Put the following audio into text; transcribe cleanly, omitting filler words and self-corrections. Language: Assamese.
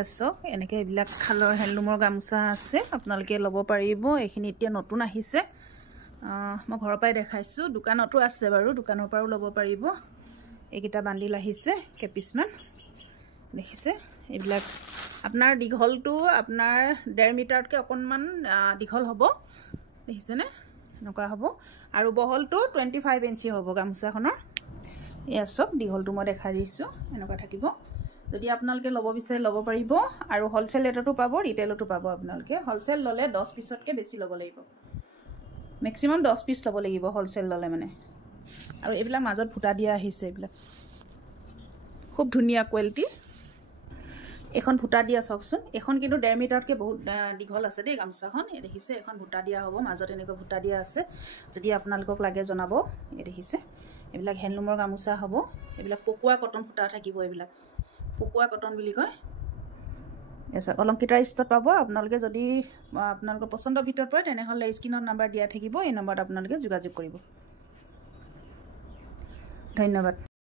এছক এনেকৈ এইবিলাক খালৰ হেণ্ডলুমৰ গামোচা আছে, আপোনালোকে ল'ব পাৰিব। এইখিনি এতিয়া নতুন আহিছে, মই ঘৰৰ পৰাই দেখাইছোঁ। দোকানতো আছে বাৰু, দোকানৰ পৰাও ল'ব পাৰিব। এইকেইটা বান্দিল আহিছে কেপিছমান, দেখিছে। এইবিলাক আপোনাৰ দীঘলটো আপোনাৰ 1.5 মিটাৰতকৈ অকণমান দীঘল হ'ব, দেখিছেনে? এনেকুৱা হ'ব। আৰু বহলটো 25 ইঞ্চি হ'ব গামোচাখনৰ। এয়া চব দীঘলটো মই দেখাই দিছোঁ, এনেকুৱা থাকিব। যদি আপোনালোকে ল'ব বিচাৰে ল'ব পাৰিব। আৰু হ'লচেল ৰেটতো পাব, ৰিটেইলতো পাব। আপোনালোকে হ'লচেল ল'লে 10 পিছতকৈ বেছি ল'ব লাগিব, মেক্সিমাম 10 পিচ ল'ব লাগিব হ'লচেল ল'লে মানে। আৰু এইবিলাক মাজত ফুটা দিয়া আহিছে, এইবিলাক খুব ধুনীয়া কোৱালিটি। এখন ফুটা দিয়া চাওকচোন, এখন কিন্তু 1.5 মিটাৰতকৈ বহুত দীঘল আছে দেই গামোচাখন। এই দেখিছে, এখন ফুটা দিয়া হ'ব, মাজত এনেকৈ ফুটা দিয়া আছে। যদি আপোনালোকক লাগে জনাব। এই দেখিছে, এইবিলাক হেণ্ডলুমৰ গামোচা হ'ব। এইবিলাক পকোৱা কটন ফুটা থাকিব, এইবিলাক পকোৱা কটন বুলি কয়। চাওক, অলংকিতা ষ্ট'ৰত পাব। আপোনালোকে যদি আপোনালোকৰ পচন্দৰ ভিতৰত পৰে তেনেহ'লে স্ক্ৰীনত নাম্বাৰ দিয়া থাকিব, এই নম্বৰত আপোনালোকে যোগাযোগ কৰিব। ধন্যবাদ।